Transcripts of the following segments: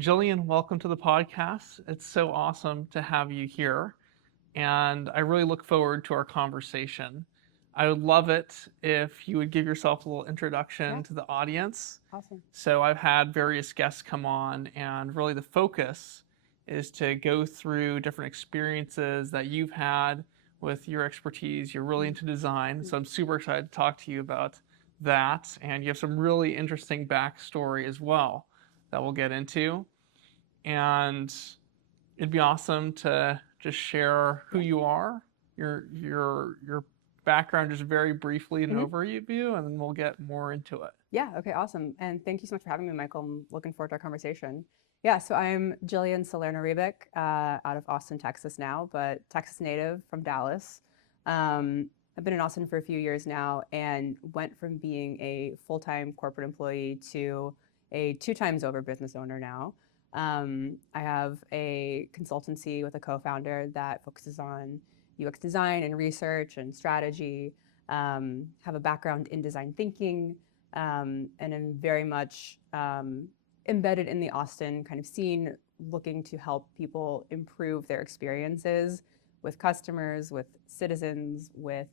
Gillian, welcome to the podcast. It's so awesome to have you here, and I really look forward to our conversation. I would love it if you would give yourself a little Yeah, introduction to the audience. awesome. So, I've had various guests come on, and really the focus is to go through different experiences that you've had with your expertise. You're really into design, Mhm. so I'm super excited to talk to you about that. And you have some really interesting backstory as well that we'll get into. And it'd be awesome to just share who Yeah. you are, your background, just very briefly an hmm overview, and then we'll get more into it. Yeah. Okay. Awesome. And thank you so much for having me, Michael. I'm looking forward to our conversation. Yeah. So I'm Gillian Salerno-Rebic, out of Austin, Texas now, but Texas native from Dallas. I've been in Austin for a few years now and went from being a full-time corporate employee to a two times over business owner now. I have a consultancy with a co-founder that focuses on UX design and research and strategy. Have a background in design thinking, and am very much embedded in the Austin kind of scene, looking to help people improve their experiences with customers, with citizens, with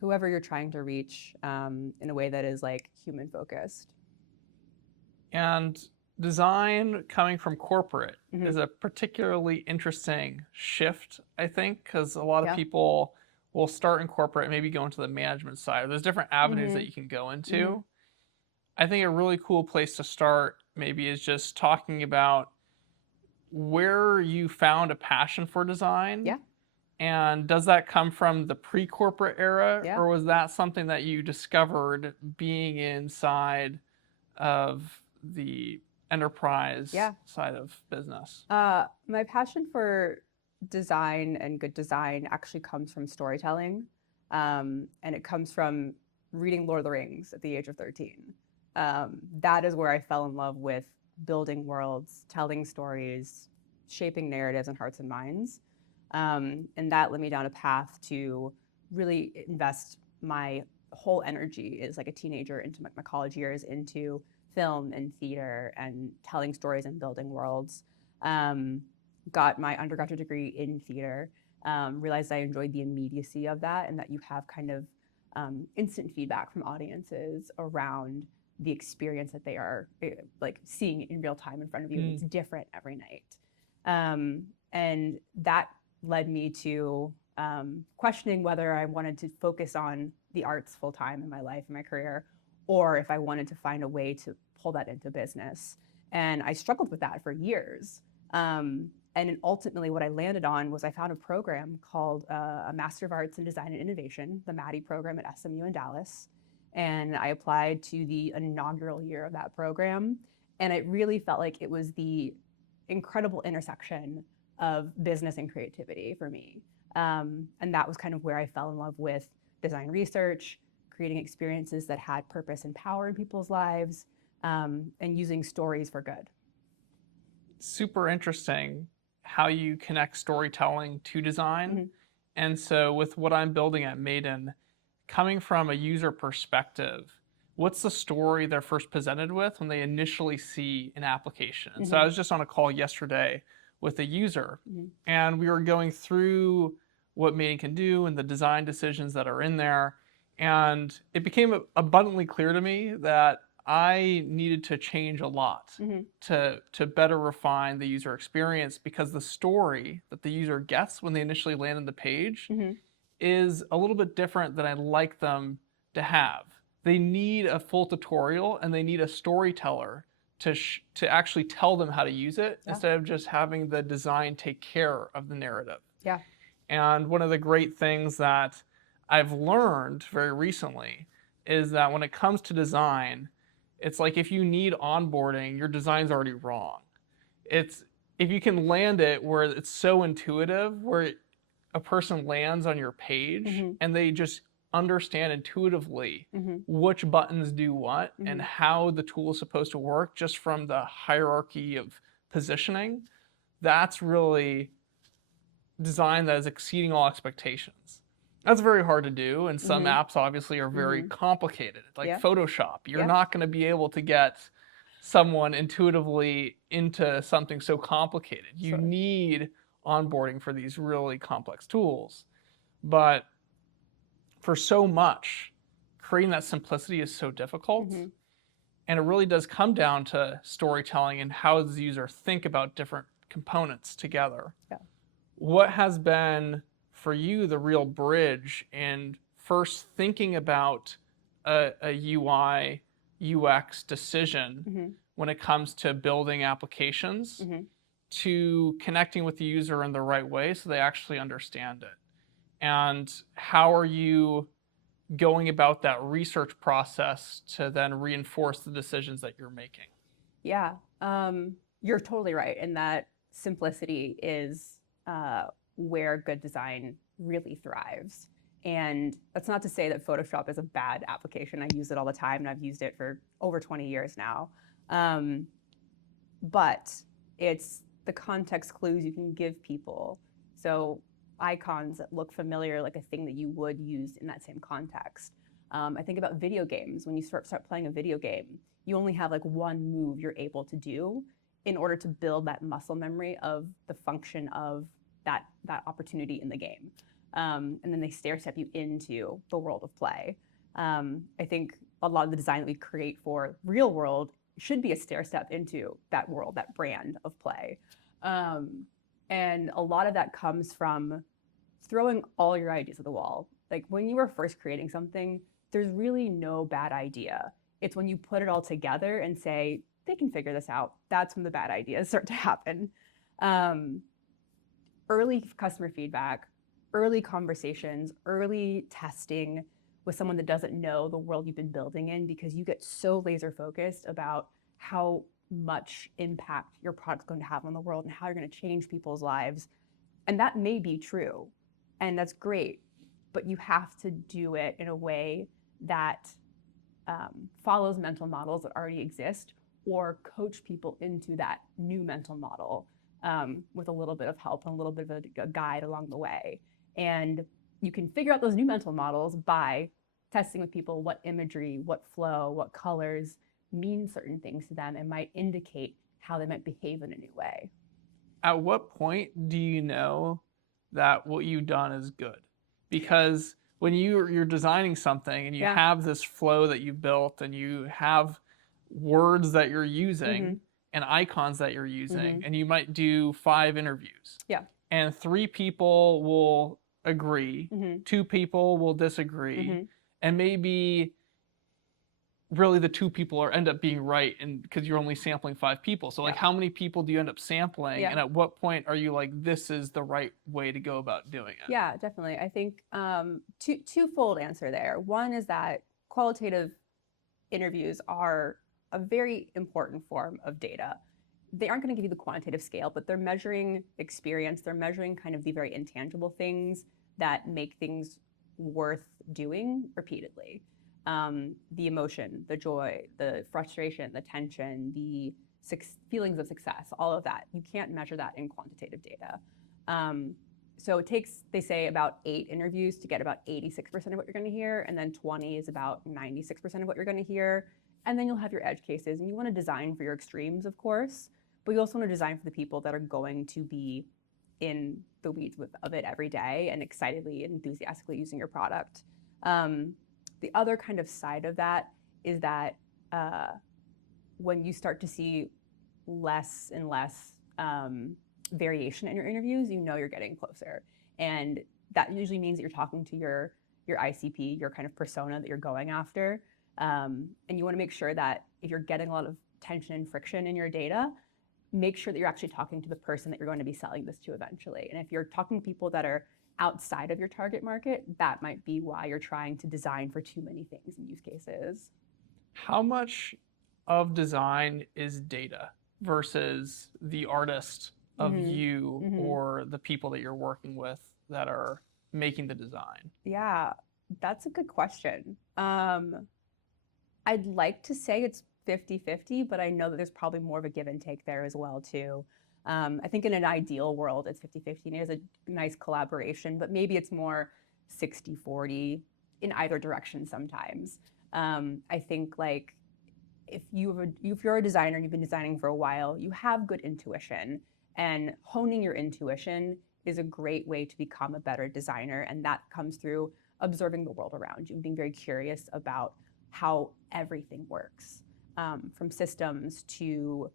whoever you're trying to reach, in a way that is like human focused. And design coming from corporate hmm is a particularly interesting shift, I think, because a lot of Yeah. people will start in corporate and maybe go into the management side. There's different avenues hmm that you can go hmm into. I think a really cool place to start maybe is just talking about where you found a passion for design. Yeah. And does that come from the pre-corporate era, Yeah. or was that something that you discovered being inside of the enterprise Yeah. side of business? My passion for design and good design actually comes from storytelling, and it comes from reading Lord of the Rings at the age of 13. That is where I fell in love with building worlds, telling stories, shaping narratives in hearts and minds. And that led me down a path to really invest my whole energy as like a teenager into my college years into film and theater and telling stories and building worlds. Um, got my undergraduate degree in theater. Realized I enjoyed the immediacy of that and that you have kind of instant feedback from audiences around the experience that they are like seeing in real time in front of you. And it's different every night. And that led me to questioning whether I wanted to focus on the arts full time in my life and my career, or if I wanted to find a way to pull that into business. And I struggled with that for years. And ultimately, what I landed on was I found a program called a Master of Arts in Design and Innovation, the MADI program at SMU in Dallas. And I applied to the inaugural year of that program. And it really felt like it was the incredible intersection of business and creativity for me. And that was kind of where I fell in love with design research, creating experiences that had purpose and power in people's lives, and using stories for good. Super interesting how you connect storytelling to design. Mm-hmm. And so, with what I'm building at Maiden, coming from a user perspective, what's the story they're first presented with when they initially see an application? And so, I Mm-hmm. was just on a call yesterday with a user, Mm-hmm. and we were going through what Maiden can do and the design decisions that are in there. And it became abundantly clear to me that I needed to change a lot Mm-hmm. to better refine the user experience, because the story that the user gets when they initially land on the page Mm-hmm. is a little bit different than I'd like them to have. They need a full tutorial and they need a storyteller to actually tell them how to use it, Yeah. instead of just having the design take care of the narrative. Yeah. And one of the great things that I've learned very recently is that when it comes to design, it's like if you need onboarding, your design's already wrong. It's if you can land it where it's so intuitive, where a person lands on your page Mm-hmm. and they just understand intuitively Mm-hmm. which buttons do what Mm-hmm. and how the tool is supposed to work, just from the hierarchy of positioning, that's really design that is exceeding all expectations. That's very hard to do, and some Mm-hmm. apps obviously are very Mm-hmm. complicated. Like Yeah. Photoshop, you're Yeah. not going to be able to get someone intuitively into something so complicated. You Sure. need onboarding for these really complex tools. But for so much, creating that simplicity is so difficult. And it really does come down to storytelling and how does the user think about different components together. Yeah. What has been for you the real bridge in first thinking about a UI, UX decision when it comes to building applications to connecting with the user in the right way so they actually understand it? And how are you going about that research process to then reinforce the decisions that you're making? Yeah, you're totally right in that simplicity is where good design really thrives. And that's not to say that Photoshop is a bad application. I use it all the time, and I've used it for over 20 years now. But it's the context clues you can give people. So icons that look familiar, like a thing that you would use in that same context. I think about video games. When you start playing a video game, you only have like one move you're able to do in order to build that muscle memory of the function of that opportunity in the game. And then they stair step you into the world of play. I think a lot of the design that we create for real world should be a stair step into that world, that brand of play. And a lot of that comes from throwing all your ideas at the wall. Like when you were first creating something, there's really no bad idea. It's when you put it all together and say, they can figure this out. That's when the bad ideas start to happen. Early customer feedback, early conversations, early testing with someone that doesn't know the world you've been building in, because you get so laser focused about how much impact your product's going to have on the world and how you're going to change people's lives. And that may be true, and that's great, but you have to do it in a way that follows mental models that already exist, or coach people into that new mental model with a little bit of help and a little bit of a guide along the way. And you can figure out those new mental models by testing with people what imagery, what flow, what colors mean certain things to them and might indicate how they might behave in a new way. At what point do you know that what you've done is good? Because when you're designing something and you have this flow that you've built and you have words that you're using and icons that you're using, and you might do 5 interviews. Yeah. And 3 people will agree, 2 people will disagree, and maybe really the 2 people end up being right, and because you're only sampling 5 people. So like how many people do you end up sampling? And at what point are you like, this is the right way to go about doing it? Yeah, definitely. I think twofold answer there. One is that qualitative interviews are a very important form of data. They aren't going to give you the quantitative scale, but they're measuring experience. They're measuring kind of the very intangible things that make things worth doing repeatedly. The emotion, the joy, the frustration, the tension, the feelings of success, all of that. You can't measure that in quantitative data. So it takes, they say, about 8 interviews to get about 86% of what you're going to hear, and then 20 is about 96% of what you're going to hear. And then you'll have your edge cases, and you want to design for your extremes, of course, but you also want to design for the people that are going to be in the weeds of it every day and excitedly and enthusiastically using your product. The other kind of side of that is that when you start to see less and less variation in your interviews, you know you're getting closer. And that usually means that you're talking to your ICP, your kind of persona that you're going after. And you want to make sure that if you're getting a lot of tension and friction in your data, make sure that you're actually talking to the person that you're going to be selling this to eventually. And if you're talking to people that are outside of your target market, that might be why you're trying to design for too many things and use cases. How much of design is data versus the artist of you or the people that you're working with that are making the design? Yeah, that's a good question. I'd like to say it's 50-50, but I know that there's probably more of a give and take there as well too. I think in an ideal world, it's 50-50 and it is a nice collaboration, but maybe it's more 60-40 in either direction sometimes. I think like if you're a designer and you've been designing for a while, you have good intuition, and honing your intuition is a great way to become a better designer. And that comes through observing the world around you and being very curious about how everything works, from systems to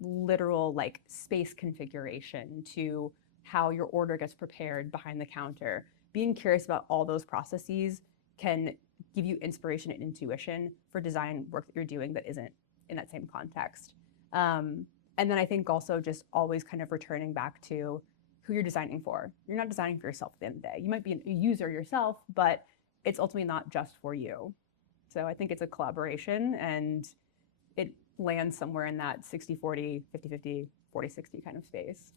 literal like space configuration to how your order gets prepared behind the counter. Being curious about all those processes can give you inspiration and intuition for design work that you're doing that isn't in that same context. And then I think also just always kind of returning back to who you're designing for. You're not designing for yourself at the end of the day. You might be a user yourself, but it's ultimately not just for you. So I think it's a collaboration, and it lands somewhere in that 60-40, 50-50, 40-60 kind of space.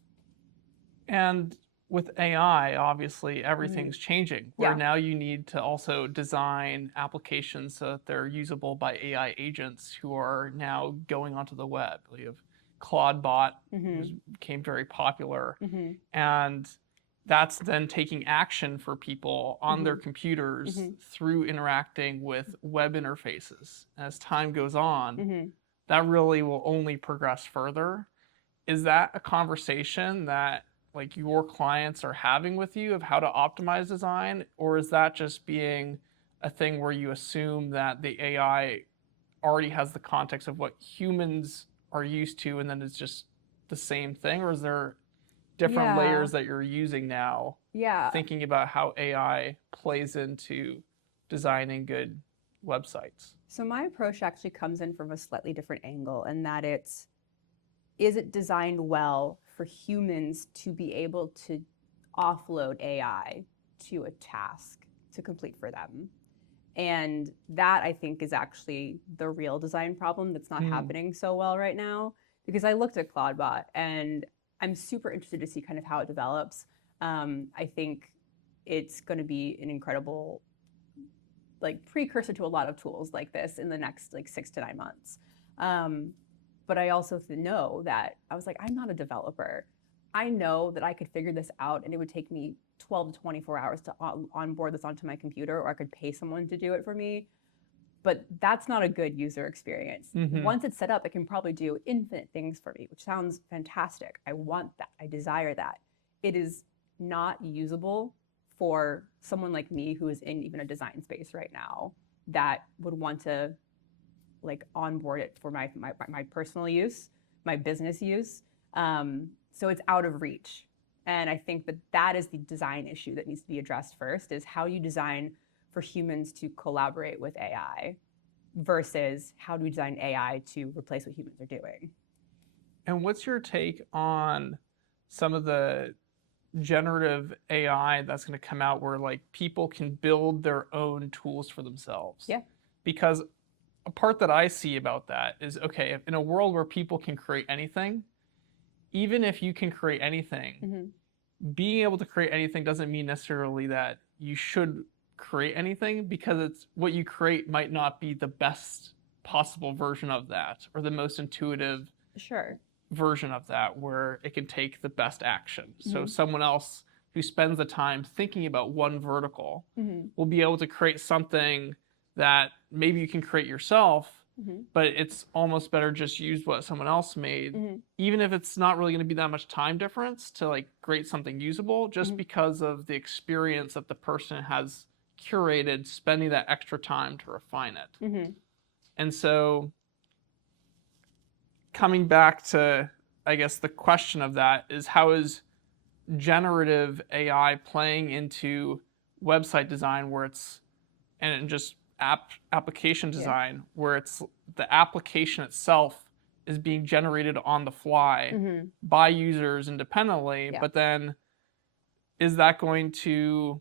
And with AI, obviously everything's changing, where Yeah. now you need to also design applications so that they're usable by AI agents who are now going onto the web. You have Claude became very popular, and that's then taking action for people on their computers through interacting with web interfaces. As time goes on, that really will only progress further. Is that a conversation that like your clients are having with you of how to optimize design, or is that just being a thing where you assume that the AI already has the context of what humans are used to and then it's just the same thing, or is there different layers that you're using now thinking about how AI plays into designing good websites? So my approach actually comes in from a slightly different angle, and that is it designed well for humans to be able to offload AI to a task to complete for them? And that, I think, is actually the real design problem that's not happening so well right now. Because I looked at Claudebot, and I'm super interested to see kind of how it develops. I think it's going to be an incredible like precursor to a lot of tools like this in the next like 6 to 9 months. But I also know that I was like, I'm not a developer. I know that I could figure this out, and it would take me 12 to 24 hours to onboard this onto my computer, or I could pay someone to do it for me. But that's not a good user experience. Once it's set up, it can probably do infinite things for me, which sounds fantastic. I want that. I desire that. It is not usable for someone like me who is in even a design space right now that would want to like onboard it for my personal use, my business use. So it's out of reach. And I think that is the design issue that needs to be addressed first, is how you design for humans to collaborate with AI versus how do we design AI to replace what humans are doing. And what's your take on some of the generative AI that's going to come out where like people can build their own tools for themselves? Yeah. Because a part that I see about that is, okay, in a world where people can create anything, even if you can create anything, being able to create anything doesn't mean necessarily that you should create anything, because it's what you create might not be the best possible version of that, or the most intuitive version of that, where it can take the best action. So someone else who spends the time thinking about one vertical will be able to create something that maybe you can create yourself, but it's almost better just use what someone else made, even if it's not really going to be that much time difference to like create something usable, just because of the experience that the person has curated, spending that extra time to refine it. And so coming back to, I guess, the question of that is, how is generative AI playing into website design, where it's, and just application design, where it's the application itself is being generated on the fly by users independently, but then is that going to,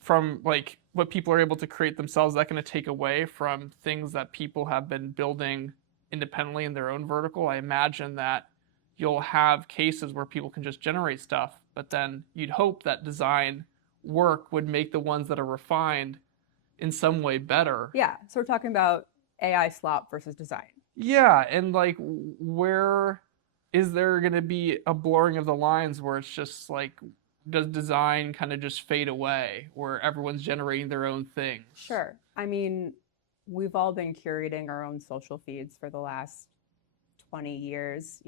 from like what people are able to create themselves, is that going to take away from things that people have been building independently in their own vertical? I imagine that you'll have cases where people can just generate stuff, but then you'd hope that design work would make the ones that are refined in some way better. Yeah, so we're talking about AI slop versus design. Yeah, and like, where is there going to be a blurring of the lines where it's just like, does design kind of just fade away, where everyone's generating their own things? Sure. I mean, we've all been curating our own social feeds for the last 20 years,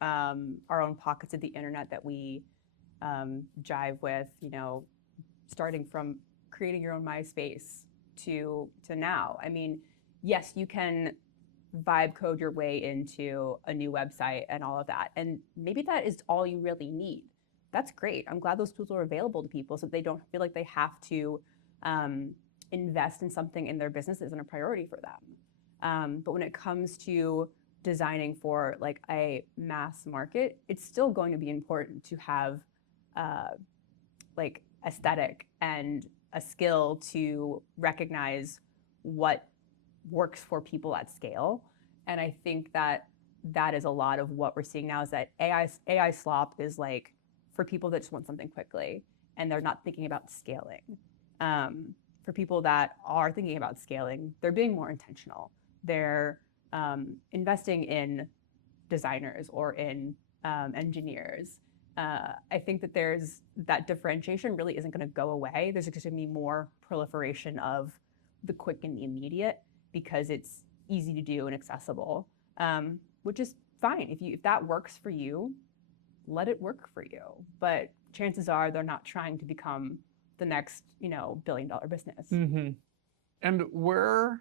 our own pockets of the internet that we jive with, starting from creating your own MySpace to now. I mean, yes, you can vibe code your way into a new website and all of that. And maybe that is all you really need. That's great. I'm glad those tools are available to people so they don't feel like they have to invest in something in their business that isn't a priority for them. But when it comes to designing for like a mass market, it's still going to be important to have like aesthetic and a skill to recognize what works for people at scale. And I think that is a lot of what we're seeing now, is that AI slop is like for people that just want something quickly and they're not thinking about scaling. For people that are thinking about scaling, they're being more intentional. They're investing in designers or in engineers. I think that there's that differentiation really isn't going to go away. There's just going to be more proliferation of the quick and the immediate because it's easy to do and accessible, which is fine. If that works for you, let it work for you. But chances are they're not trying to become the next, billion-dollar business. Mm-hmm. And where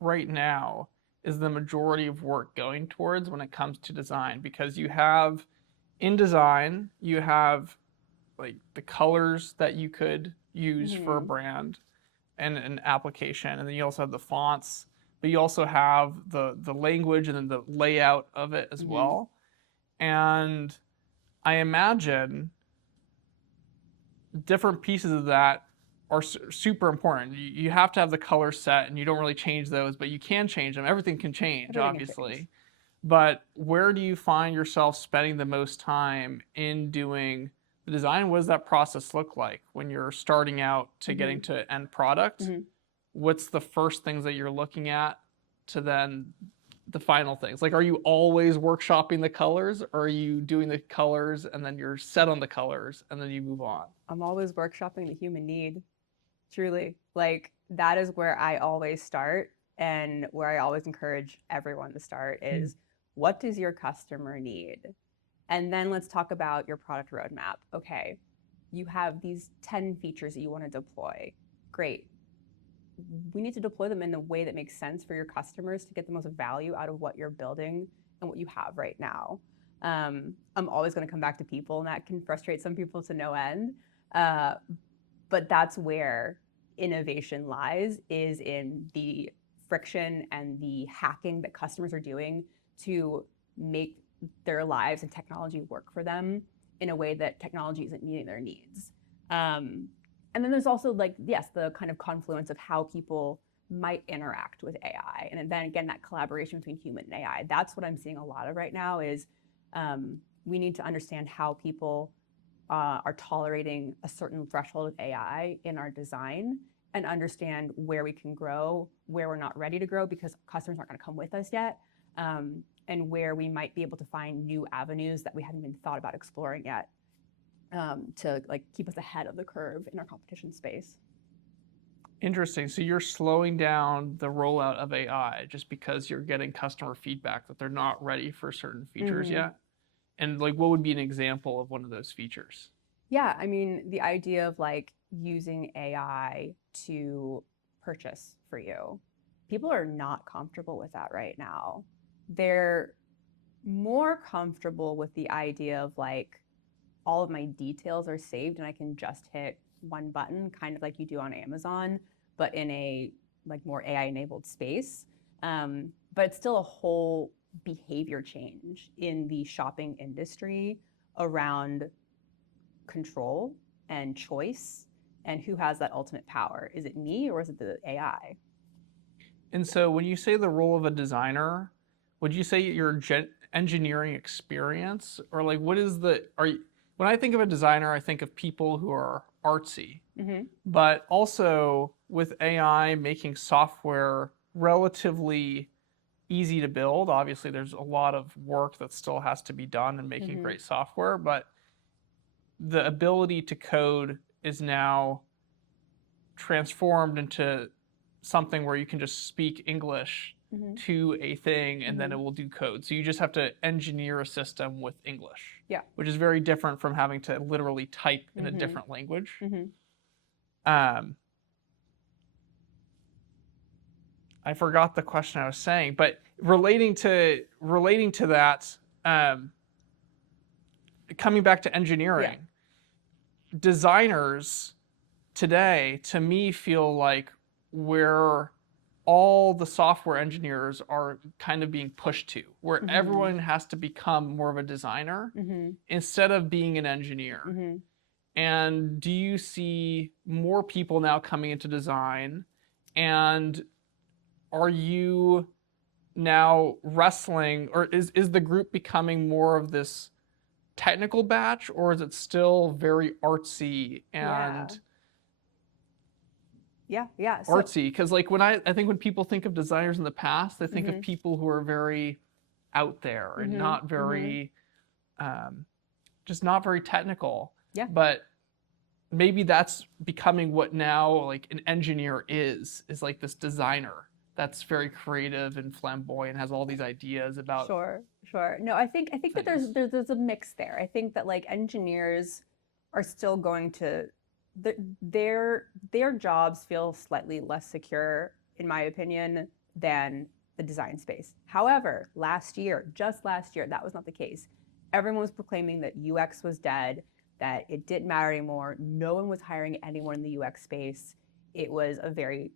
right now is the majority of work going towards when it comes to design? Because you have in design, you have like the colors that you could use for a brand and an application, and then you also have the fonts, but you also have the language and then the layout of it as well. And I imagine different pieces of that are super important. You have to have the color set, and you don't really change those, but you can change them. Everything can change, obviously. But where do you find yourself spending the most time in doing the design? What does that process look like when you're starting out to getting to end product? What's the first things that you're looking at to then the final things? Like, are you always workshopping the colors, or are you doing the colors and then you're set on the colors and then you move on? I'm always workshopping the human need, truly. Like, that is where I always start, and where I always encourage everyone to start is, what does your customer need? And then let's talk about your product roadmap. Okay, you have these 10 features that you want to deploy. Great. We need to deploy them in a way that makes sense for your customers to get the most value out of what you're building and what you have right now. I'm always going to come back to people, and that can frustrate some people to no end. But that's where innovation lies, is in the friction and the hacking that customers are doing to make their lives and technology work for them in a way that technology isn't meeting their needs. And then there's also, like, yes, the kind of confluence of how people might interact with AI. And then again, that collaboration between human and AI. That's what I'm seeing a lot of right now is we need to understand how people are tolerating a certain threshold of AI in our design, and understand where we can grow, where we're not ready to grow because customers aren't going to come with us yet, and where we might be able to find new avenues that we haven't even thought about exploring yet, to like keep us ahead of the curve in our competition space. Interesting. So you're slowing down the rollout of AI just because you're getting customer feedback that they're not ready for certain features yet? And like, what would be an example of one of those features? Yeah, I mean, the idea of like using AI to purchase for you. People are not comfortable with that right now. They're more comfortable with the idea of like, all of my details are saved and I can just hit one button, kind of like you do on Amazon, but in a like more AI-enabled space. But it's still a whole behavior change in the shopping industry around control and choice, and who has that ultimate power. Is it me or is it the AI? And so when you say the role of a designer, would you say your engineering experience, or like what is the, when I think of a designer, I think of people who are artsy, but also with AI making software relatively easy to build. Obviously, there's a lot of work that still has to be done in making great software, but the ability to code is now transformed into something where you can just speak English to a thing and then it will do code. So you just have to engineer a system with English. Yeah. Which is very different from having to literally type in a different language. I forgot the question I was saying, but relating to that, coming back to engineering, designers today, to me, feel like where all the software engineers are kind of being pushed to, where everyone has to become more of a designer instead of being an engineer. And do you see more people now coming into design? And are you now wrestling, or is the group becoming more of this technical batch, or is it still very artsy and artsy? Because like I think when people think of designers in the past, they think of people who are very out there and not very just not very technical. But maybe that's becoming what now like an engineer is like this designer that's very creative and flamboyant, has all these ideas about. Sure. No, I think that there's a mix there. I think that like engineers are still going to their jobs feel slightly less secure, in my opinion, than the design space. However, just last year, that was not the case. Everyone was proclaiming that UX was dead, that it didn't matter anymore. No one was hiring anyone in the UX space. It was a very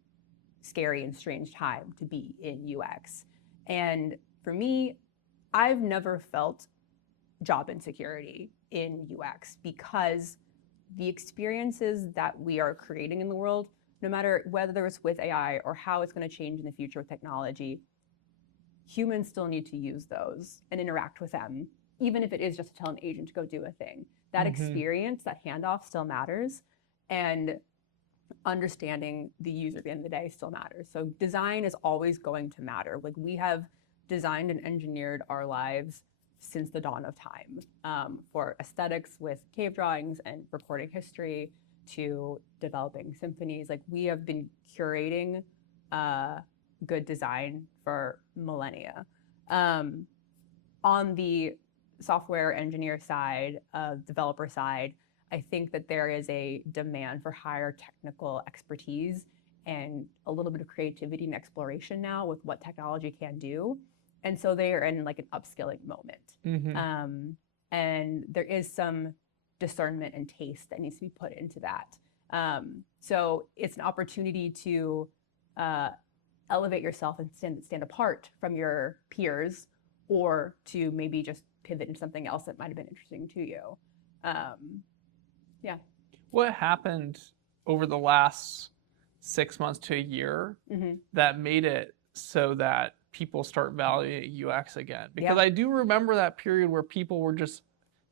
scary and strange time to be in UX. And for me, I've never felt job insecurity in UX because the experiences that we are creating in the world, no matter whether it's with AI or how it's going to change in the future with technology, humans still need to use those and interact with them, even if it is just to tell an agent to go do a thing. That experience, that handoff still matters. And understanding the user at the end of the day still matters. So design is always going to matter. Like we have designed and engineered our lives since the dawn of time, for aesthetics with cave drawings and recording history to developing symphonies. Like we have been curating good design for millennia. On the software engineer side, developer side, I think that there is a demand for higher technical expertise and a little bit of creativity and exploration now with what technology can do. And so they are in like an upskilling moment. And there is some discernment and taste that needs to be put into that. So it's an opportunity to elevate yourself and stand apart from your peers, or to maybe just pivot into something else that might have been interesting to you. What happened over the last 6 months to a year that made it so that people start valuing UX again? Because I do remember that period where people were just,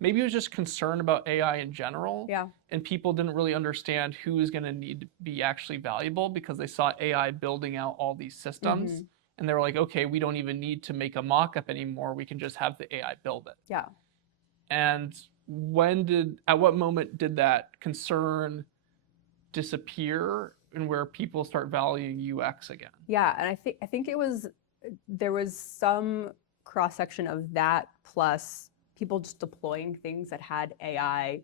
maybe it was just concerned about AI in general, and people didn't really understand who was going to need to be actually valuable because they saw AI building out all these systems, and they were like, okay, we don't even need to make a mock-up anymore. We can just have the AI build it. And at what moment did that concern disappear and where people start valuing UX again? And I think there was some cross section of that, plus people just deploying things that had AI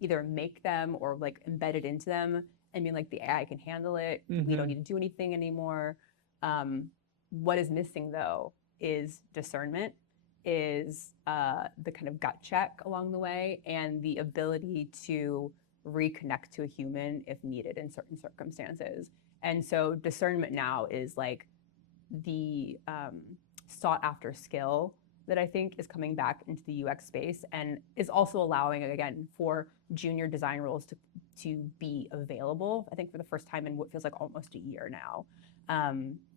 either make them or like embedded into them and being like, the AI can handle it. We don't need to do anything anymore. What is missing though is discernment, is the kind of gut check along the way, and the ability to reconnect to a human if needed in certain circumstances. And so discernment now is like the sought after skill that I think is coming back into the UX space, and is also allowing, again, for junior design roles to be available, I think for the first time in what feels like almost a year now.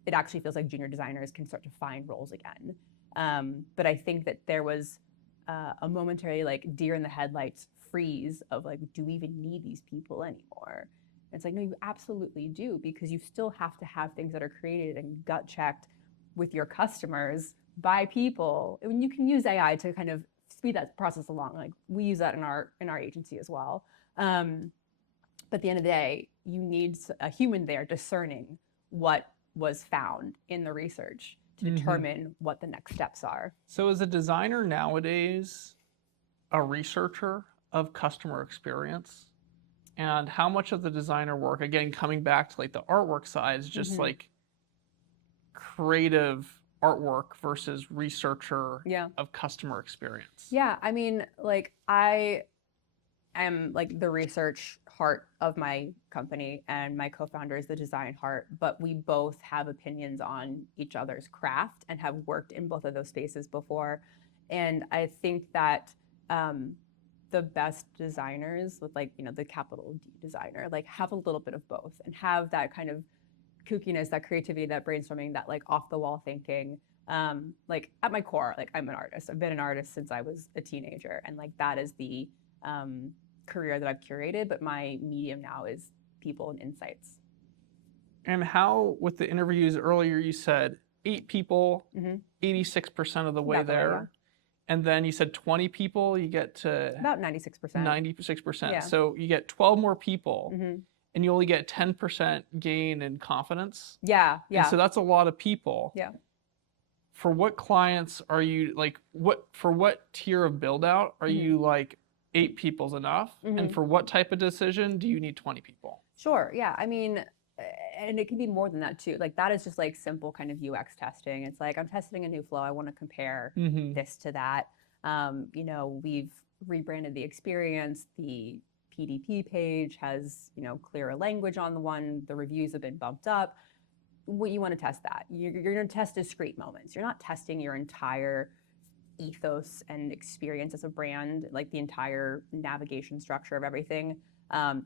It actually feels like junior designers can start to find roles again. But I think that there was a momentary like deer in the headlights freeze of like, do we even need these people anymore? And it's like, no, you absolutely do, because you still have to have things that are created and gut checked with your customers by people. And you can use AI to kind of speed that process along. Like we use that in our agency as well. But at the end of the day, you need a human there discerning what was found in the research to determine what the next steps are. So is a designer nowadays a researcher of customer experience? And how much of the designer work, again, coming back to like the artwork side, is just like creative artwork versus researcher of customer experience? Yeah, I mean, like I am like the research heart of my company and my co-founder is the design heart, but we both have opinions on each other's craft and have worked in both of those spaces before. And I think that the best designers with like, you know, the capital D designer, like have a little bit of both and have that kind of kookiness, that creativity, that brainstorming, that like off the wall thinking. Like at my core, like I'm an artist. I've been an artist since I was a teenager. And like that is the career that I've curated, but my medium now is people and insights. And how, with the interviews earlier, you said 8 people, 86% of the way there. Yeah. And then you said 20 people, you get to about 96%. 96%. Yeah. So you get 12 more people and you only get 10% gain in confidence. Yeah. Yeah. And so that's a lot of people. Yeah. For what clients are you like, for what tier of build out are you like 8 people's enough? And for what type of decision do you need 20 people? Sure. Yeah. I mean, and it can be more than that too. Like that is just like simple kind of UX testing. It's like, I'm testing a new flow. I want to compare this to that. You know, we've rebranded the experience. The PDP page has, you know, clearer language on the one. The reviews have been bumped up. What you want to test that. You're going to test discrete moments. You're not testing your entire ethos and experience as a brand, like the entire navigation structure of everything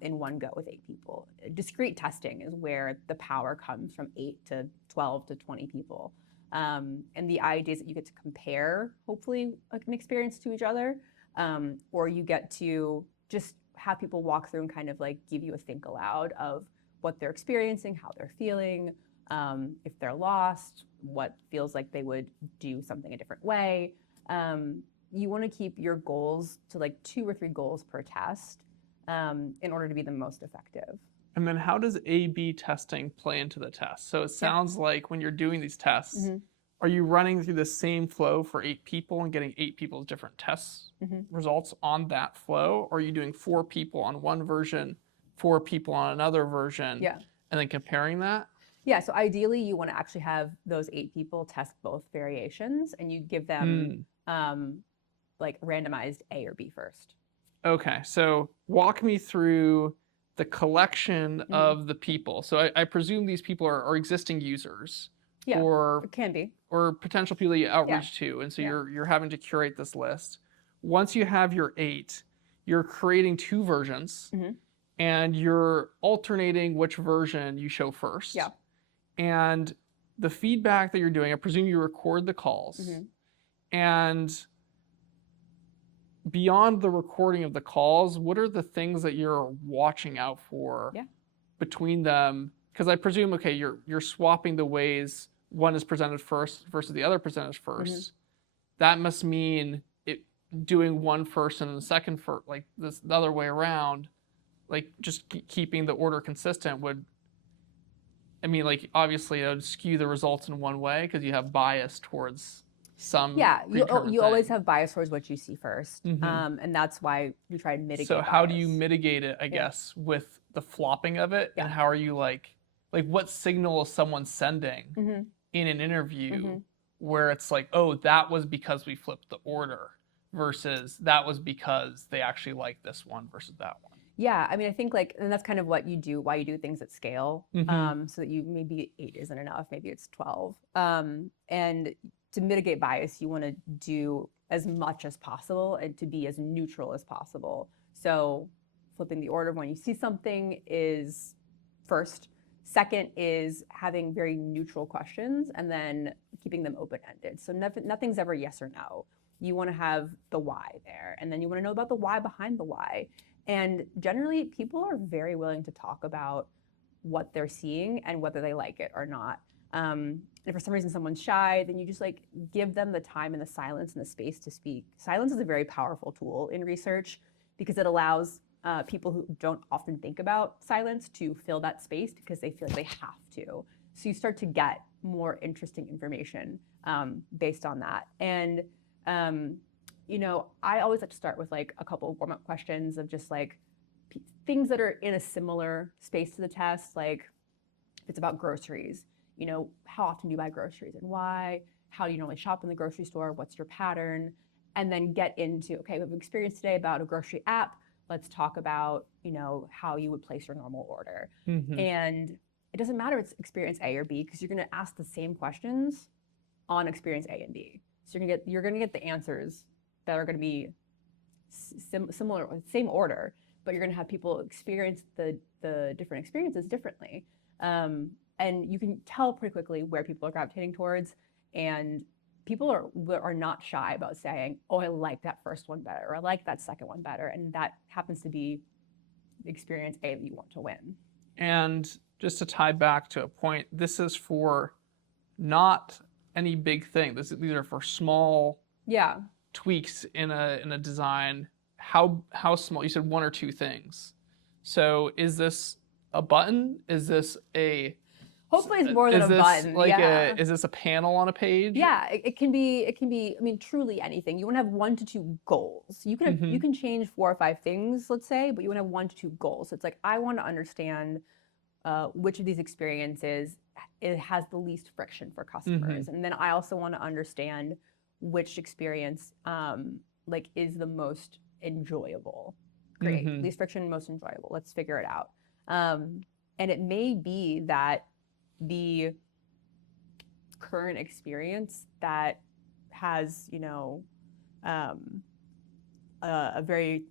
in one go with 8 people. Discrete testing is where the power comes from 8 to 12 to 20 people. And the idea is that you get to compare, hopefully, like an experience to each other, or you get to just have people walk through and kind of like give you a think aloud of what they're experiencing, how they're feeling, if they're lost, what feels like they would do something a different way. You want to keep your goals to like 2 or 3 goals per test in order to be the most effective. And then how does A/B testing play into the test? So it sounds like when you're doing these tests, are you running through the same flow for 8 people and getting 8 people's different test results on that flow? Or are you doing 4 people on one version, 4 people on another version, and then comparing that? Yeah, so ideally you want to actually have those 8 people test both variations and you give them like randomized A or B first. Okay, so walk me through the collection of the people. So I presume these people are existing users. Yeah, or it can be. Or potential people you outreach to. And so you're having to curate this list. Once you have your 8, you're creating 2 versions and you're alternating which version you show first. Yeah. And the feedback that you're doing, I presume you record the calls. And beyond the recording of the calls, what are the things that you're watching out for between them? Because I presume, okay, you're swapping the ways one is presented first versus the other presented first. That must mean it doing one first and then the second first, like this the other way around, like just keeping the order consistent would, I mean, like obviously it would skew the results in one way because you have bias towards some. Yeah, you always have bias towards what you see first, and that's why you try and mitigate. So how do you mitigate it? I guess with the flopping of it, and how are you like what signal is someone sending in an interview where it's like, oh, that was because we flipped the order versus that was because they actually like this one versus that one. Yeah, I mean, I think like, and that's kind of what you do, why you do things at scale, so that you maybe 8 isn't enough, maybe it's 12, and to mitigate bias, you want to do as much as possible and to be as neutral as possible. So flipping the order when you see something is first. Second is having very neutral questions and then keeping them open-ended. So nothing's ever yes or no. You want to have the why there, and then you want to know about the why behind the why. And generally, people are very willing to talk about what they're seeing and whether they like it or not. And if for some reason someone's shy, then you just like give them the time and the silence and the space to speak. Silence is a very powerful tool in research because it allows people who don't often think about silence to fill that space because they feel like they have to. So you start to get more interesting information based on that. And I always like to start with like a couple of warm-up questions of just like things that are in a similar space to the test. Like if it's about groceries, how often do you buy groceries and why? How do you normally shop in the grocery store? What's your pattern? And then get into, okay, we have experience today about a grocery app. Let's talk about, how you would place your normal order. Mm-hmm. And it doesn't matter if it's experience A or B, because you're going to ask the same questions on experience A and B. So you're going to get the answers that are going to be similar, same order, but you're going to have people experience the different experiences differently. And you can tell pretty quickly where people are gravitating towards, and people are not shy about saying, oh, I like that first one better, or I like that second one better, and that happens to be the experience A that you want to win. And just to tie back to a point, this is for not any big thing. These are for small tweaks in a design. How small? You said one or two things. So is this a button? Is this a Hopefully it's more than a button. Is this a panel on a page? Yeah, it can be. I mean, truly anything. You want to have 1 to 2 goals. You can you can change 4 or 5 things, let's say, but you want to have 1 to 2 goals. So it's like, I want to understand which of these experiences it has the least friction for customers, and then I also want to understand which experience is the most enjoyable. Great, least friction, most enjoyable. Let's figure it out. And it may be that the current experience that has, a very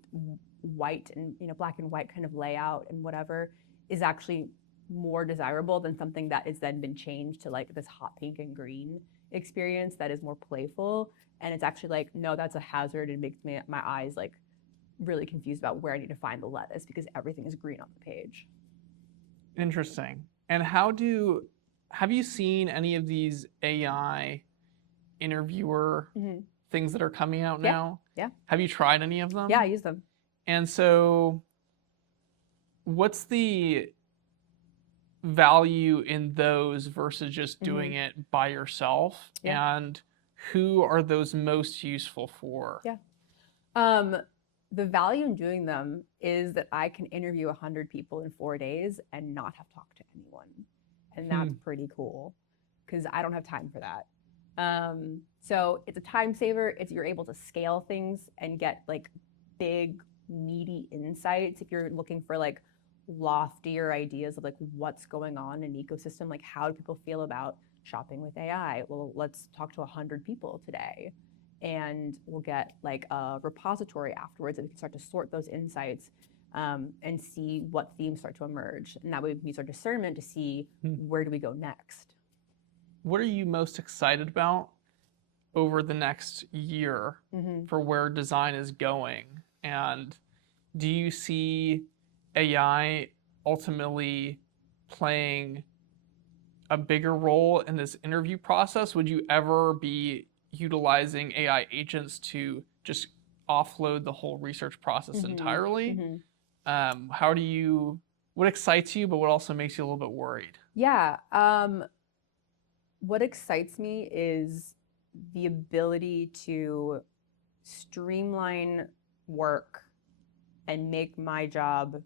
white and, black and white kind of layout and whatever is actually more desirable than something that has then been changed to like this hot pink and green experience that is more playful. And it's actually like, no, that's a hazard. It makes my eyes like really confused about where I need to find the lettuce because everything is green on the page. Interesting. And have you seen any of these AI interviewer things that are coming out now? Yeah. Have you tried any of them? Yeah, I use them. And so what's the value in those versus just doing it by yourself? Yeah. And who are those most useful for? Yeah. The value in doing them is that I can interview 100 people in 4 days and not have talked to anyone. And that's pretty cool because I don't have time for that. So it's a time saver. You're able to scale things and get like big, meaty insights. If you're looking for like loftier ideas of like what's going on in an ecosystem, like how do people feel about shopping with AI? Well, let's talk to 100 people today. And we'll get like a repository afterwards that we can start to sort those insights and see what themes start to emerge. And that way we can use our discernment to see where do we go next. What are you most excited about over the next year for where design is going? And do you see AI ultimately playing a bigger role in this interview process? Would you ever be utilizing AI agents to just offload the whole research process entirely? What excites you, but what also makes you a little bit worried? Yeah. What excites me is the ability to streamline work and make my job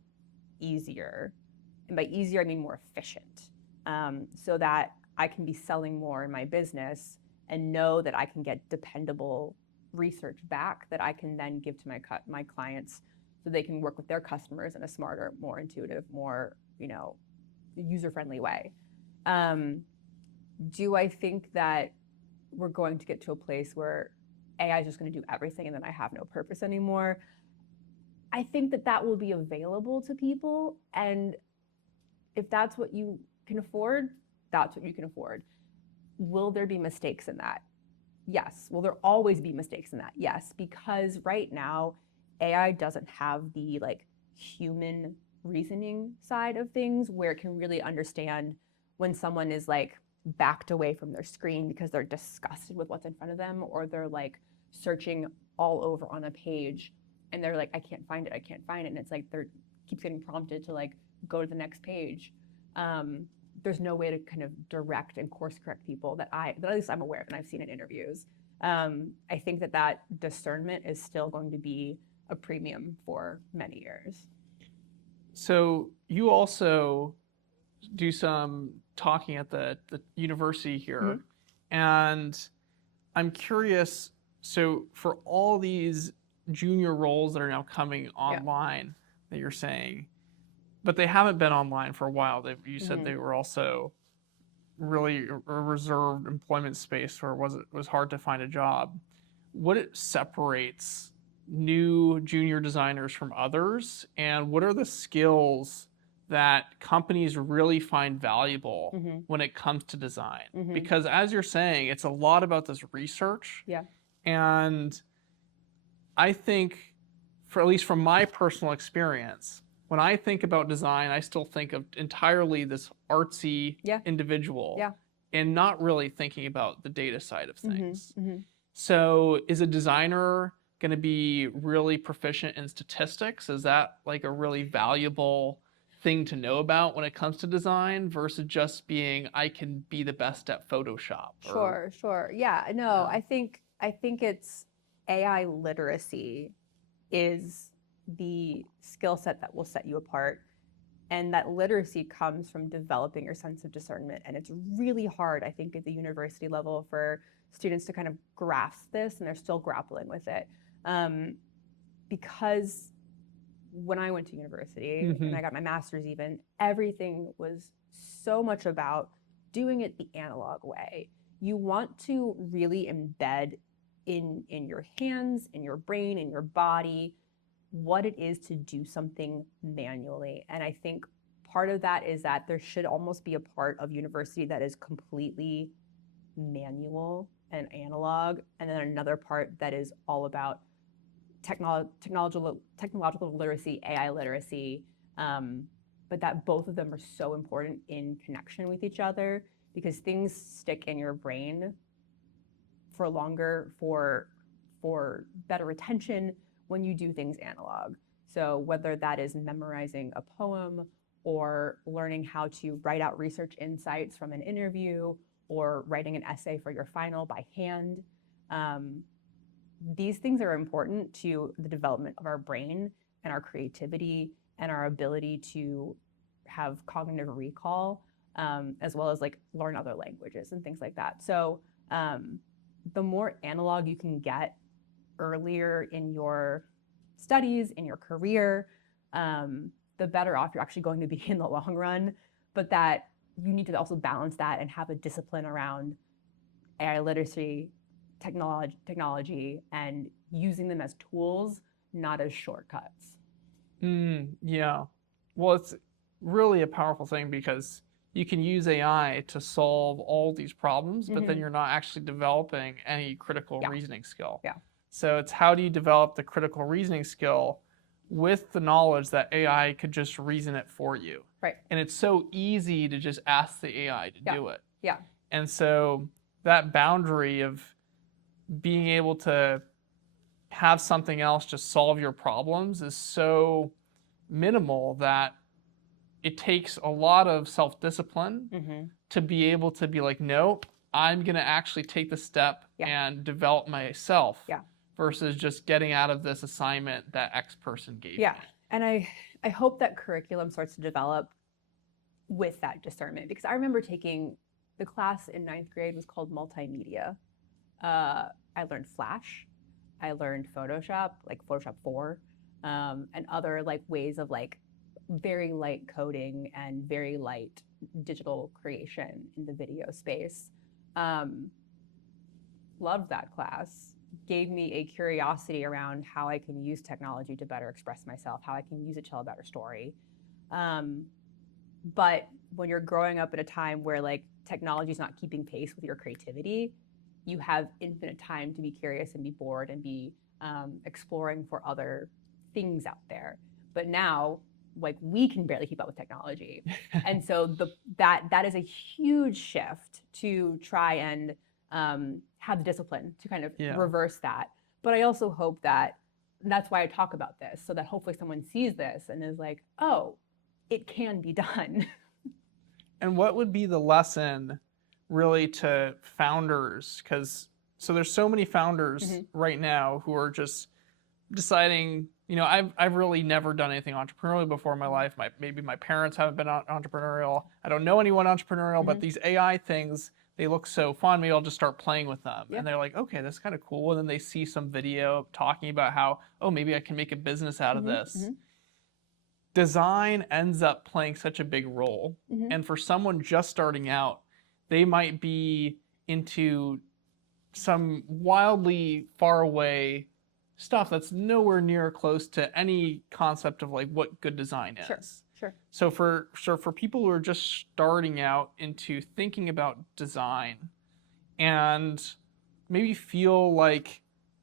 easier. And by easier, I mean more efficient, so that I can be selling more in my business and know that I can get dependable research back that I can then give to my clients so they can work with their customers in a smarter, more intuitive, more, user-friendly way. Do I think that we're going to get to a place where AI is just going to do everything and then I have no purpose anymore? I think that will be available to people, and if that's what you can afford, that's what you can afford. Will there be mistakes in that? Yes. Will there always be mistakes in that? Yes, because right now AI doesn't have the like human reasoning side of things where it can really understand when someone is like backed away from their screen because they're disgusted with what's in front of them, or they're like searching all over on a page and they're like, I can't find it. And it's like they're keeps getting prompted to like go to the next page. there's no way to kind of direct and course correct people that at least I'm aware of and I've seen in interviews. I think that discernment is still going to be a premium for many years. So you also do some talking at the university here, and I'm curious, so for all these junior roles that are now coming online that you're saying, but they haven't been online for a while. You said they were also really a reserved employment space where it was hard to find a job. What separates new junior designers from others, and what are the skills that companies really find valuable when it comes to design? Because as you're saying, it's a lot about this research. And I think, for at least from my personal experience, when I think about design, I still think of entirely this artsy individual and not really thinking about the data side of things. So is a designer going to be really proficient in statistics? Is that like a really valuable thing to know about when it comes to design versus just being, I can be the best at Photoshop? Sure. Yeah, no, I think it's AI literacy is the skill set that will set you apart. And that literacy comes from developing your sense of discernment. And it's really hard, I think, at the university level for students to kind of grasp this, and they're still grappling with it. Because when I went to university and I got my master's even, everything was so much about doing it the analog way. You want to really embed in your hands, in your brain, in your body, what it is to do something manually. And I think part of that is that there should almost be a part of university that is completely manual and analog, and then another part that is all about technological literacy, AI literacy, but that both of them are so important in connection with each other, because things stick in your brain for longer, for better retention when you do things analog. So whether that is memorizing a poem or learning how to write out research insights from an interview or writing an essay for your final by hand, these things are important to the development of our brain and our creativity and our ability to have cognitive recall, as well as like learn other languages and things like that. So the more analog you can get earlier in your studies, in your career, the better off you're actually going to be in the long run. But that you need to also balance that and have a discipline around AI literacy, technology, and using them as tools, not as shortcuts. Yeah. Well, it's really a powerful thing because you can use AI to solve all these problems, but then you're not actually developing any critical reasoning skill. So it's how do you develop the critical reasoning skill with the knowledge that AI could just reason it for you. And it's so easy to just ask the AI to do it. And so that boundary of being able to have something else just solve your problems is so minimal that it takes a lot of self-discipline to be able to be like, no, I'm going to actually take the step and develop myself versus just getting out of this assignment that X person gave me. And I hope that curriculum starts to develop with that discernment, because I remember taking the class in 9th grade was called multimedia. I learned Flash, I learned Photoshop, like Photoshop 4, and other like ways of like very light coding and very light digital creation in the video space. Loved that class. Gave me a curiosity around how I can use technology to better express myself, how I can use it to tell a better story. But when you're growing up at a time where like technology is not keeping pace with your creativity, you have infinite time to be curious and be bored and be exploring for other things out there. But now, like, we can barely keep up with technology. And so that is a huge shift to try and have the discipline to kind of reverse that. But I also hope that's why I talk about this, so that hopefully someone sees this and is like, oh, it can be done. And what would be the lesson really to founders? Because so there's so many founders right now who are just deciding, I've really never done anything entrepreneurial before in my life. Maybe my parents haven't been entrepreneurial. I don't know anyone entrepreneurial, but these AI things, they look so fun. Maybe I'll just start playing with them. And they're like, okay, that's kind of cool. And then they see some video talking about how, oh, maybe I can make a business out of this. Design ends up playing such a big role. And for someone just starting out, they might be into some wildly far away stuff that's nowhere near close to any concept of like what good design is. Sure. So for people who are just starting out into thinking about design and maybe feel like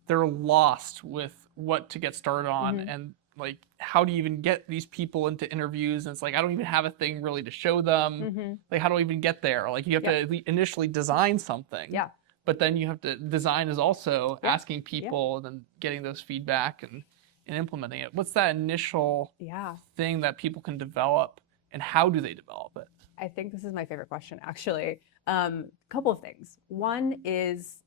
they're lost with what to get started on and like how do you even get these people into interviews, and it's like I don't even have a thing really to show them. Like how do I even get there? Like you have to initially design something. But then you have to, design is also asking people and then getting those feedback and implementing it. What's that initial thing that people can develop, and how do they develop it? I think this is my favorite question, actually. Couple of things. One is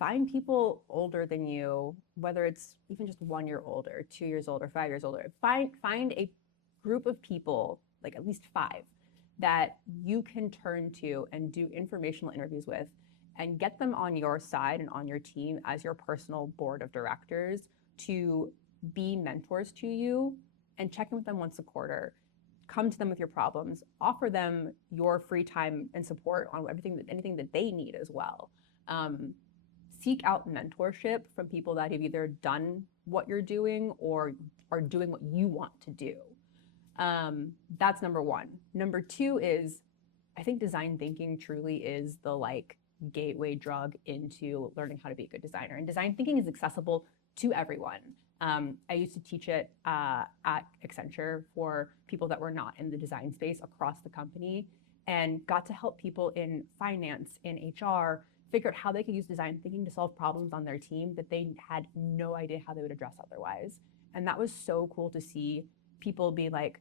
find people older than you, whether it's even just 1 year older, 2 years older, 5 years older. Find a group of people, like at least 5, that you can turn to and do informational interviews with, and get them on your side and on your team as your personal board of directors to be mentors to you, and check in with them once a quarter. Come to them with your problems, offer them your free time and support on anything that they need as well. Seek out mentorship from people that have either done what you're doing or are doing what you want to do. That's number one. Number two is, I think design thinking truly is the gateway drug into learning how to be a good designer. And design thinking is accessible to everyone. I used to teach it at Accenture for people that were not in the design space across the company, and got to help people in finance, in HR, figure out how they could use design thinking to solve problems on their team that they had no idea how they would address otherwise. And that was so cool to see people be like,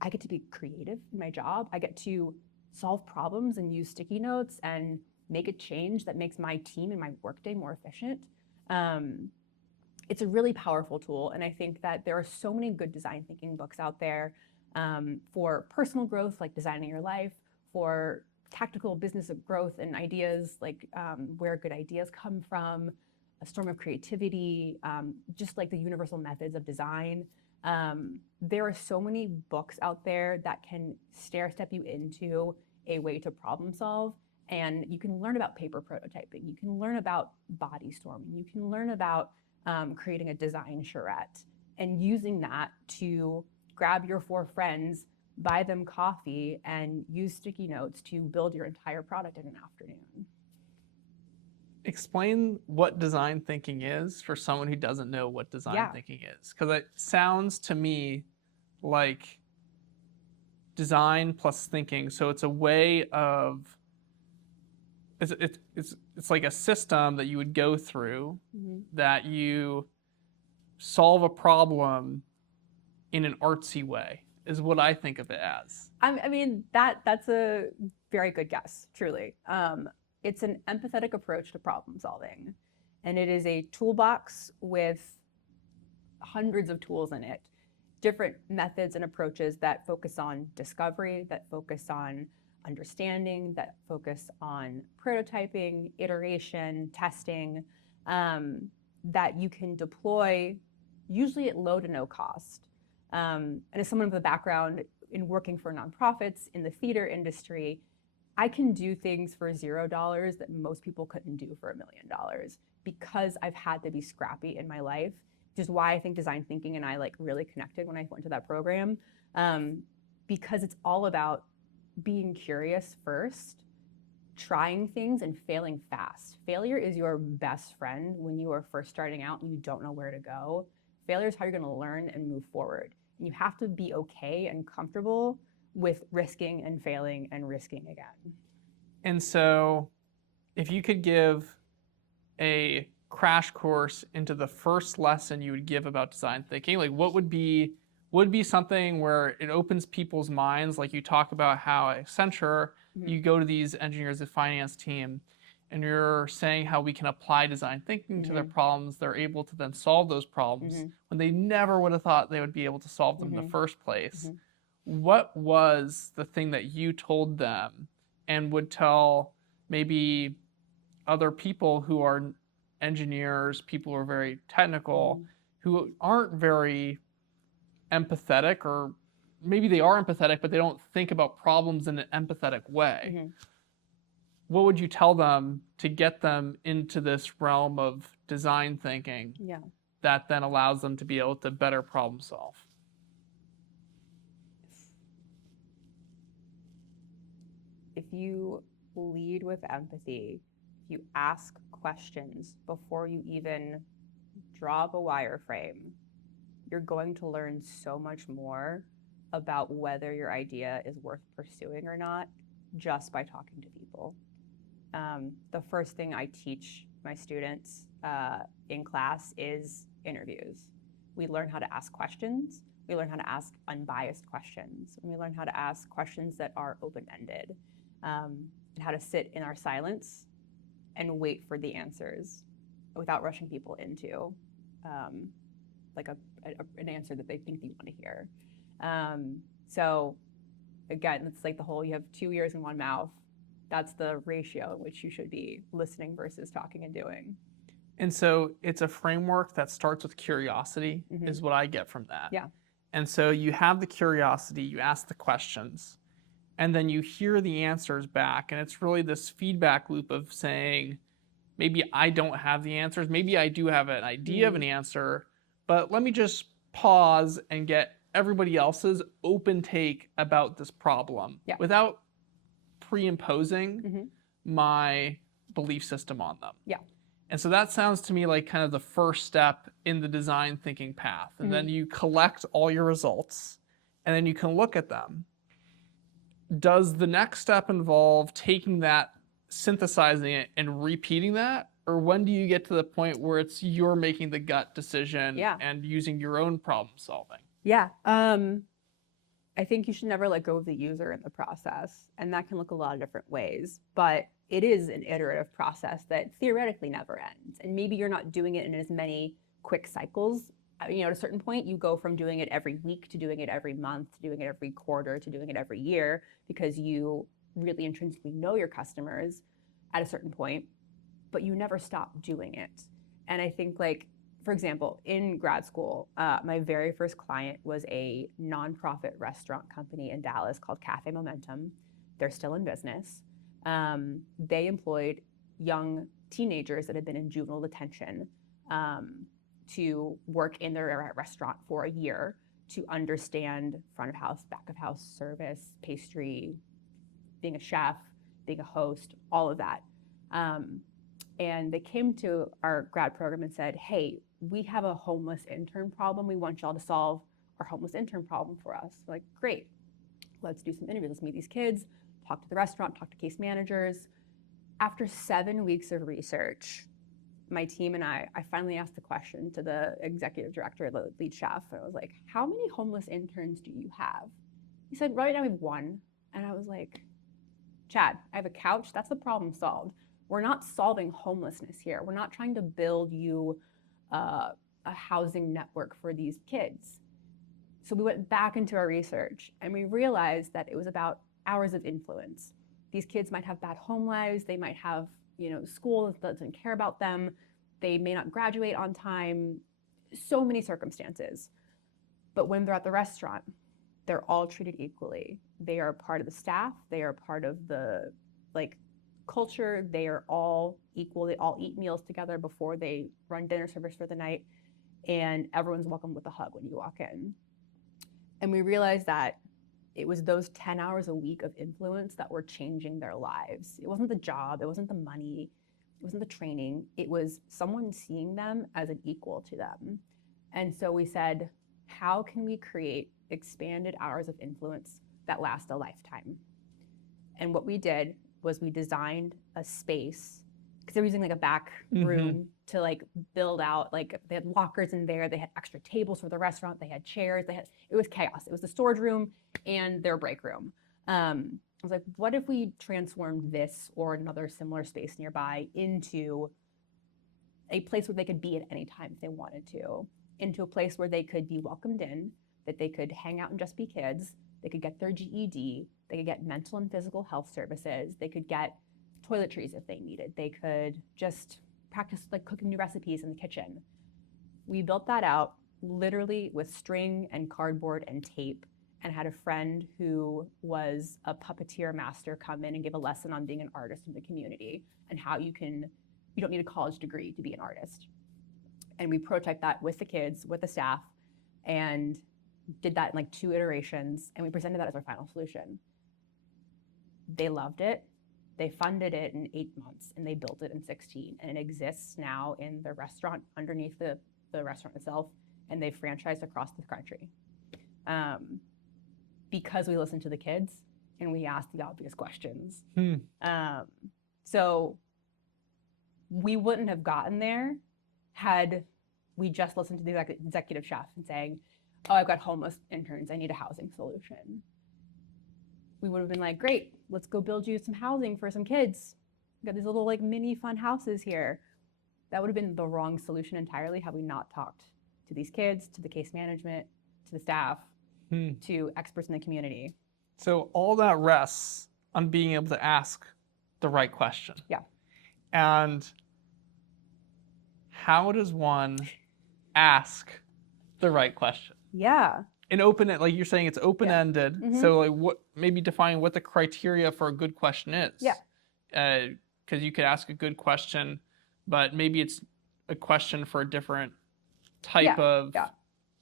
I get to be creative in my job. I get to solve problems and use sticky notes and make a change that makes my team and my workday more efficient. It's a really powerful tool. And I think that there are so many good design thinking books out there for personal growth, like Designing Your Life, for tactical business growth and ideas, like Where Good Ideas Come From, A Storm of Creativity, just like the universal methods of design. There are so many books out there that can stair-step you into a way to problem solve. And you can learn about paper prototyping. You can learn about body storming. You can learn about creating a design charrette and using that to grab your 4 friends, buy them coffee, and use sticky notes to build your entire product in an afternoon. Explain what design thinking is for someone who doesn't know what design thinking is. Because it sounds to me like design plus thinking. So it's a way of, it's like a system that you would go through that you solve a problem in an artsy way, is what I think of it as. I mean, that's a very good guess, truly. It's an empathetic approach to problem solving. And it is a toolbox with hundreds of tools in it, different methods and approaches that focus on discovery, that focus on understanding, that focus on prototyping, iteration, testing, that you can deploy usually at low to no cost. And as someone with a background in working for nonprofits in the theater industry, I can do things for $0 that most people couldn't do for $1 million because I've had to be scrappy in my life, which is why I think design thinking and I really connected when I went to that program, because it's all about being curious first, trying things and failing fast. Failure is your best friend when you are first starting out and you don't know where to go. Failure is how you're going to learn and move forward. And you have to be okay and comfortable with risking and failing and risking again. And so if you could give a crash course into the first lesson you would give about design thinking, what would be would be something where it opens people's minds. Like you talk about how at Accenture, you go to these engineers and finance team, and you're saying how we can apply design thinking to their problems. They're able to then solve those problems when they never would have thought they would be able to solve them in the first place. What was the thing that you told them and would tell maybe other people who are engineers, people who are very technical, who aren't very empathetic, or maybe they are empathetic, but they don't think about problems in an empathetic way? What would you tell them to get them into this realm of design thinking that then allows them to be able to better problem solve? If you lead with empathy, you ask questions before you even draw up a wireframe, you're going to learn so much more about whether your idea is worth pursuing or not just by talking to people. The first thing I teach my students in class is interviews. We learn how to ask questions. We learn how to ask unbiased questions. And we learn how to ask questions that are open-ended, and how to sit in our silence and wait for the answers without rushing people into like an answer that they think you want to hear. So again, it's like the whole, you have 2 ears and 1 mouth. That's the ratio in which you should be listening versus talking and doing. And so it's a framework that starts with curiosity, is what I get from that. Yeah. And so you have the curiosity, you ask the questions, and then you hear the answers back. And it's really this feedback loop of saying, maybe I don't have the answers, maybe I do have an idea of an answer, but let me just pause and get everybody else's open take about this problem without pre-imposing my belief system on them. Yeah. And so that sounds to me like kind of the first step in the design thinking path. And then you collect all your results, and then you can look at them. Does the next step involve taking that, synthesizing it, and repeating that? Or when do you get to the point where it's you're making the gut decision and using your own problem solving? Yeah. I think you should never let go of the user in the process. And that can look a lot of different ways. But it is an iterative process that theoretically never ends. And maybe you're not doing it in as many quick cycles. You know, at a certain point, you go from doing it every week to doing it every month, to doing it every quarter, to doing it every year, because you really intrinsically know your customers at a certain point, but you never stop doing it. And I think, like, for example, in grad school, my very first client was a nonprofit restaurant company in Dallas called Cafe Momentum. They're still in business. They employed young teenagers that had been in juvenile detention to work in their restaurant for a year to understand front of house, back of house service, pastry, being a chef, being a host, all of that. And they came to our grad program and said, hey, we have a homeless intern problem. We want y'all to solve our homeless intern problem for us. We're like, great, let's do some interviews. Let's meet these kids, talk to the restaurant, talk to case managers. After 7 weeks of research, my team and I finally asked the question to the executive director, the lead chef. And I was like, how many homeless interns do you have? He said, right now we have 1. And I was like, Chad, I have a couch. That's the problem solved. We're not solving homelessness here. We're not trying to build you a housing network for these kids. So we went back into our research and we realized that it was about hours of influence. These kids might have bad home lives. They might have, school that doesn't care about them. They may not graduate on time. So many circumstances. But when they're at the restaurant, they're all treated equally. They are part of the staff. They are part of the culture. They are all equal. They all eat meals together before they run dinner service for the night. And everyone's welcomed with a hug when you walk in. And we realized that it was those 10 hours a week of influence that were changing their lives. It wasn't the job. It wasn't the money. It wasn't the training. It was someone seeing them as an equal to them. And so we said, how can we create expanded hours of influence that last a lifetime? And what we did was we designed a space, because they were using like a back room to like build out, like they had lockers in there, they had extra tables for the restaurant, they had chairs, it was chaos. It was the storage room and their break room. I was like, what if we transformed this or another similar space nearby into a place where they could be at any time if they wanted to, into a place where they could be welcomed in, that they could hang out and just be kids, they could get their GED, they could get mental and physical health services, they could get toiletries if they needed, they could just practice like cooking new recipes in the kitchen. We built that out literally with string and cardboard and tape, and had a friend who was a puppeteer master come in and give a lesson on being an artist in the community and how you don't need a college degree to be an artist. And we prototyped that with the kids, with the staff, and did that in like 2 iterations, and we presented that as our final solution. They loved it. They funded it in 8 months, and they built it in 16, and it exists now in the restaurant underneath the restaurant itself, and they've franchised across the country. Because we listened to the kids and we asked the obvious questions. So we wouldn't have gotten there had we just listened to the executive chef and saying, oh, I've got homeless interns, I need a housing solution. We would have been like, great, let's go build you some housing for some kids. We've got these little like mini fun houses here. That would have been the wrong solution entirely had we not talked to these kids, to the case management, to the staff, to experts in the community. So all that rests on being able to ask the right question. Yeah. And how does one ask the right question? Yeah. And like you're saying, it's open-ended. Yeah. So like maybe define what the criteria for a good question is. Yeah. Because you could ask a good question, but maybe it's a question for a different type of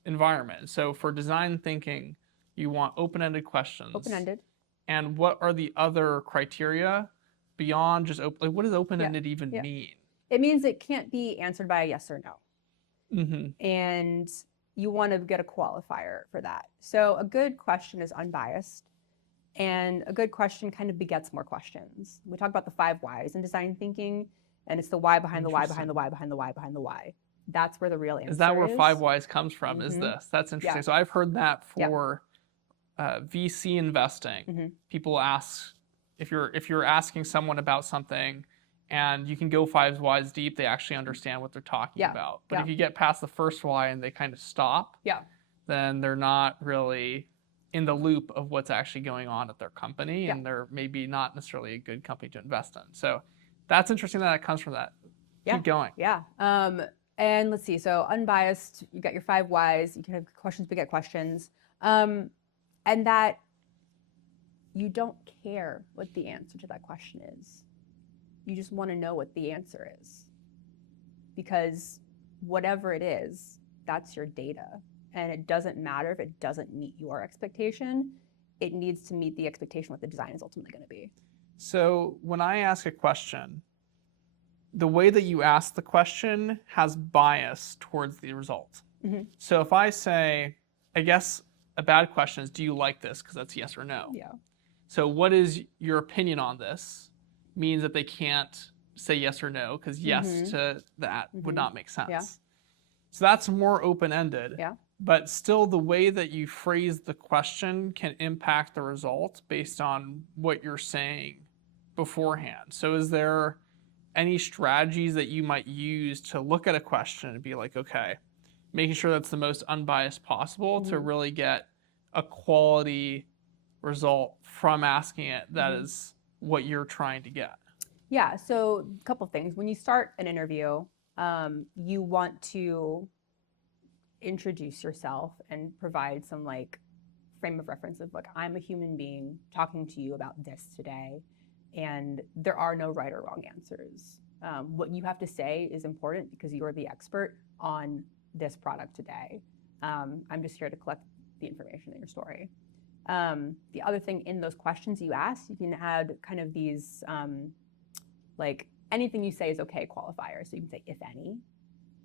environment. So for design thinking, you want open-ended questions. Open-ended. And what are the other criteria beyond just like what does open-ended even mean? It means it can't be answered by a yes or no. And you want to get a qualifier for that. So a good question is unbiased, and a good question kind of begets more questions. We talk about the 5 whys in design thinking, and it's the why behind the why behind the why behind the why behind the why. That's where the real answer is. Is that where 5 whys comes from? Is this? That's interesting. So I've heard that for VC investing. People ask, if you're asking someone about something and you can go 5 whys deep, they actually understand what they're talking about. But if you get past the first why and they kind of stop, then they're not really in the loop of what's actually going on at their company, and they're maybe not necessarily a good company to invest in. So that's interesting that it comes from that. Keep going. And let's see, so unbiased, you got your 5 whys, you can have questions beget questions, and that you don't care what the answer to that question is. You just want to know what the answer is. Because whatever it is, that's your data. And it doesn't matter if it doesn't meet your expectation. It needs to meet the expectation what the design is ultimately going to be. So when I ask a question, the way that you ask the question has bias towards the result. So if I say, I guess a bad question is, do you like this? Because that's yes or no. So what is your opinion on this? Means that they can't say yes or no, because yes to that would not make sense. So that's more open-ended. But still, the way that you phrase the question can impact the result based on what you're saying beforehand. So is there any strategies that you might use to look at a question and be like, okay, making sure that's the most unbiased possible to really get a quality result from asking it that is what you're trying to get? Yeah, so a couple things. When you start an interview, you want to introduce yourself and provide some like frame of reference of like, I'm a human being talking to you about this today, and there are no right or wrong answers. What you have to say is important because you're the expert on this product today. I'm just here to collect the information in your story. The other thing in those questions you ask, you can add kind of these, like anything you say is okay qualifiers. So you can say, if any,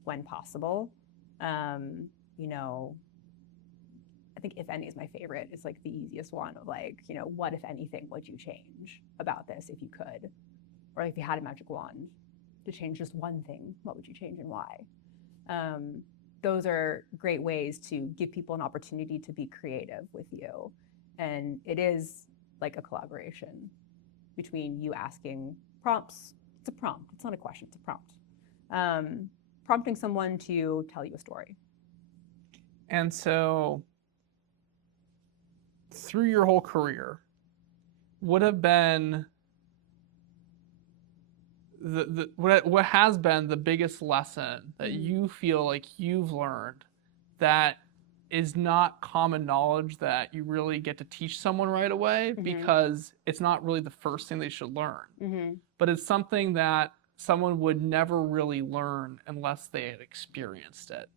when possible. You know, I think if any is my favorite. It's like the easiest one of like, you know, what if anything would you change about this if you could? Or if you had a magic wand, to change just one thing, what would you change and why? Those are great ways to give people an opportunity to be creative with you. And it is like a collaboration between you asking prompts. It's a prompt. It's not a question. It's a prompt. Prompting someone to tell you a story. And so through your whole career, what have been what has been the biggest lesson that you feel like you've learned that is not common knowledge that you really get to teach someone right away because it's not really the first thing they should learn, but it's something that someone would never really learn unless they had experienced it?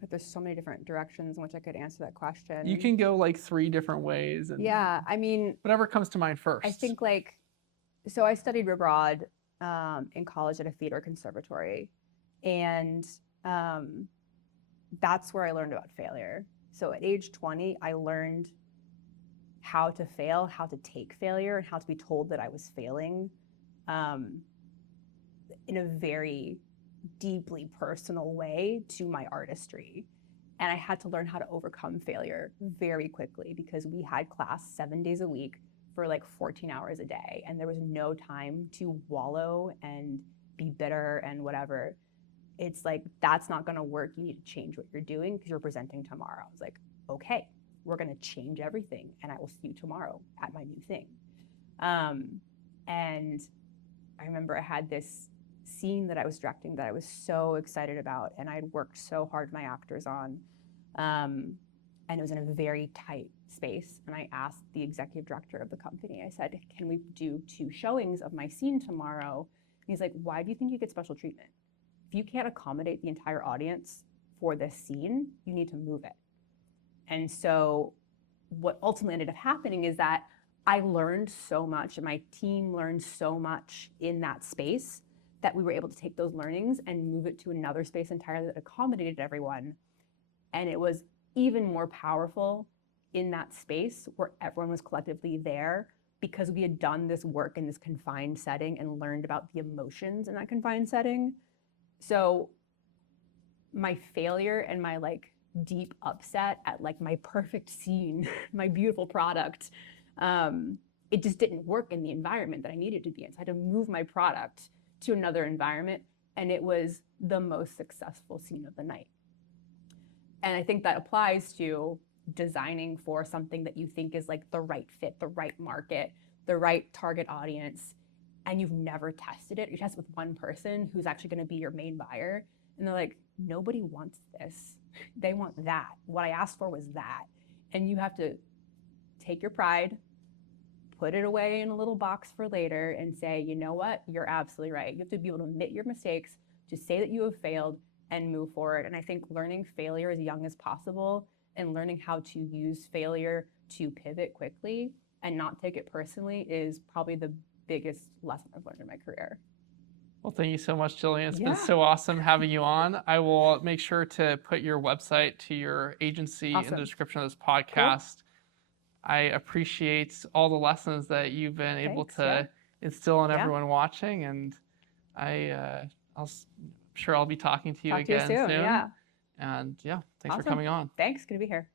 But there's so many different directions in which I could answer that question. You can go like 3 different ways. And yeah, I mean, whatever comes to mind first. I think so I studied abroad in college at a theater conservatory, and that's where I learned about failure. So at age 20, I learned how to fail, how to take failure, and how to be told that I was failing in a very deeply personal way to my artistry. And I had to learn how to overcome failure very quickly because we had class 7 days a week for like 14 hours a day. And there was no time to wallow and be bitter and whatever. It's like, that's not gonna work. You need to change what you're doing because you're presenting tomorrow. I was like, okay, we're gonna change everything and I will see you tomorrow at my new thing. And I remember I had this scene that I was directing that I was so excited about and I'd worked so hard with my actors on. And it was in a very tight space. And I asked the executive director of the company, I said, can we do 2 showings of my scene tomorrow? And he's like, why do you think you get special treatment? If you can't accommodate the entire audience for this scene, you need to move it. And so what ultimately ended up happening is that I learned so much and my team learned so much in that space that we were able to take those learnings and move it to another space entirely that accommodated everyone. And it was even more powerful in that space where everyone was collectively there because we had done this work in this confined setting and learned about the emotions in that confined setting. So my failure and my like deep upset at like my perfect scene, my beautiful product, it just didn't work in the environment that I needed to be in. So I had to move my product to another environment, and it was the most successful scene of the night. And I think that applies to designing for something that you think is like the right fit, the right market, the right target audience, and you've never tested it. You test with one person who's actually going to be your main buyer, and they're like, nobody wants this. They want that. What I asked for was that. And you have to take your pride, put it away in a little box for later and say, you know what, you're absolutely right. You have to be able to admit your mistakes, to say that you have failed and move forward. And I think learning failure as young as possible and learning how to use failure to pivot quickly and not take it personally is probably the biggest lesson I've learned in my career. Well, thank you so much, Gillian. It's been so awesome having you on. I will make sure to put your website to your agency in the description of this podcast. Cool. I appreciate all the lessons that you've been able to instill in everyone watching, and I'm sure I'll be talking to you again soon. Yeah. And thanks for coming on. Thanks, good to be here.